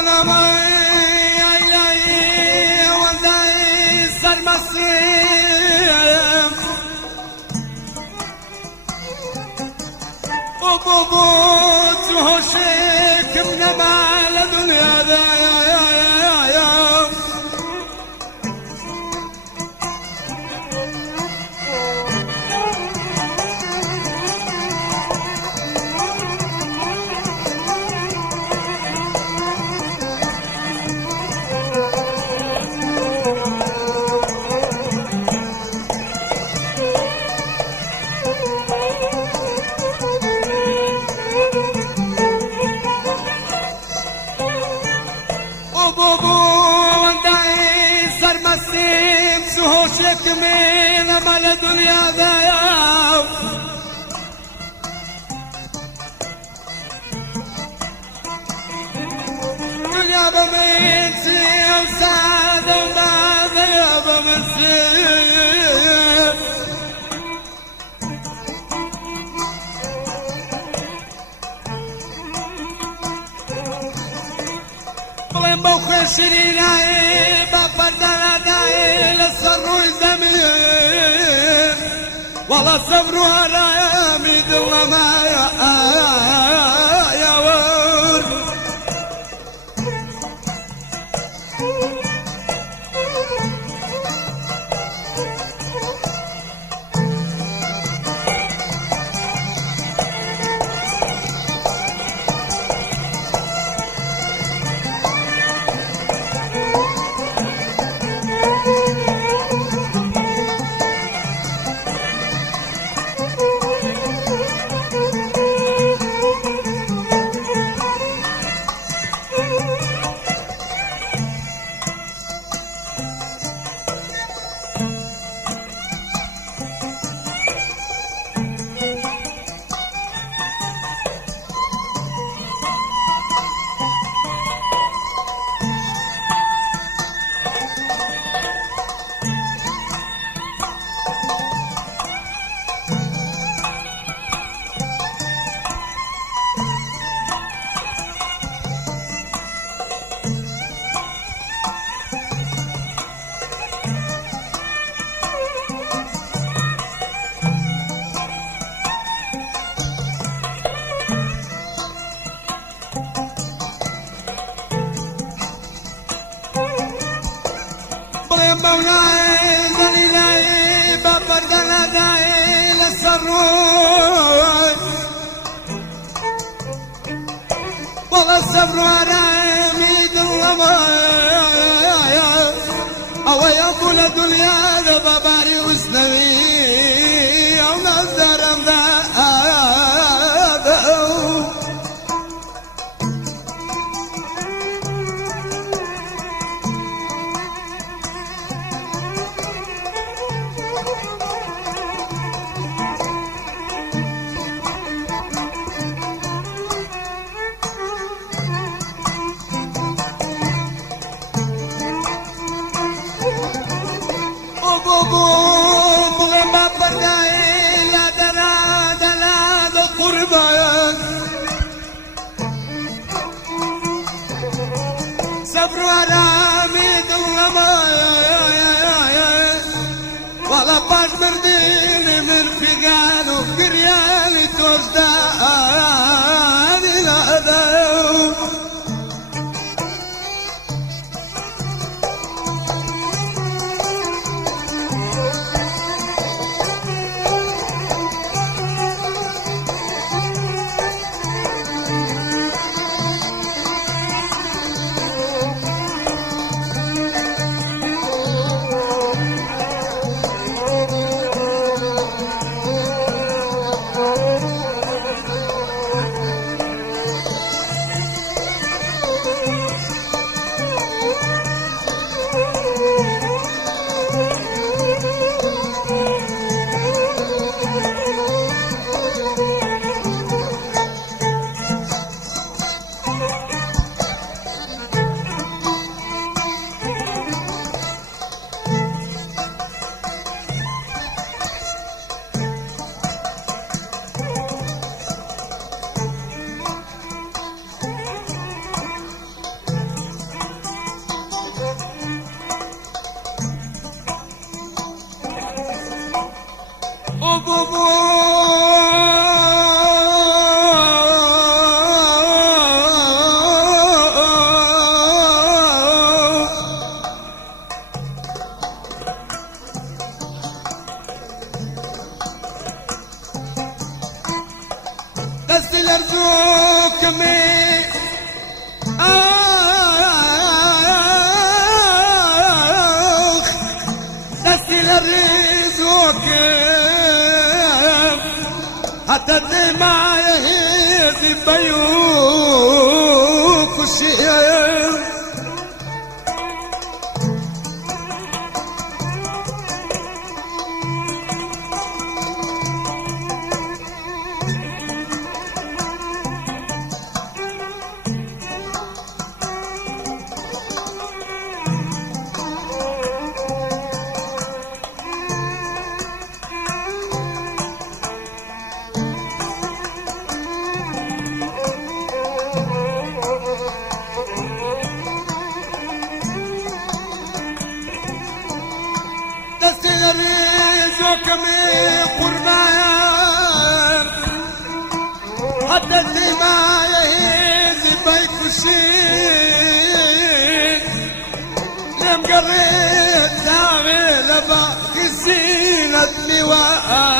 وانا ما وداي سرمسيم وبوت وهشيك من مال الدنيا سرمسيم سهوشك من مال الدنيا ذا دنيا بمنسي وسعد وماذا بمنسي بلين بوخي شريناي بابدنا داي للسر الزمين والله صبرها لا يميد وما يا ورد مولاي دليلاي بابدنا داي للسروي والله الصبر على يميد الرمايا او يقول الدنيا باباري وسنوي او نظر صبر ورامي الرمايا والله باش مرديني من فقان وقرياني توجداني لهذا بو بو دست الارزوك مي دست الارزوك حتى ما يهدي بيوك الشيء رزقك من قربان حتى ما يهز بيك الشين لم قريت تعمل باقي الزينة اللواء